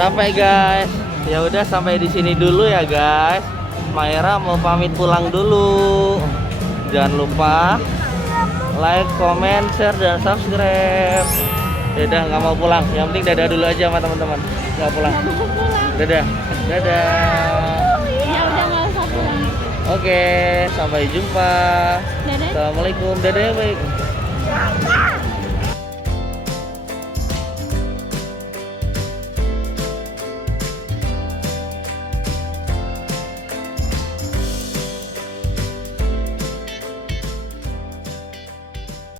Capek guys. Ya udah sampai di sini dulu ya guys. Maira mau pamit pulang dulu. Jangan lupa like, comment, share, dan subscribe. Dadah, nggak mau pulang. Yang penting dadah dulu aja sama teman-teman. Nggak pulang. Dadah, dadah. Ya udah nggak usah pulang. Oke, sampai jumpa. Dadah. Assalamualaikum. Dadah yang baik.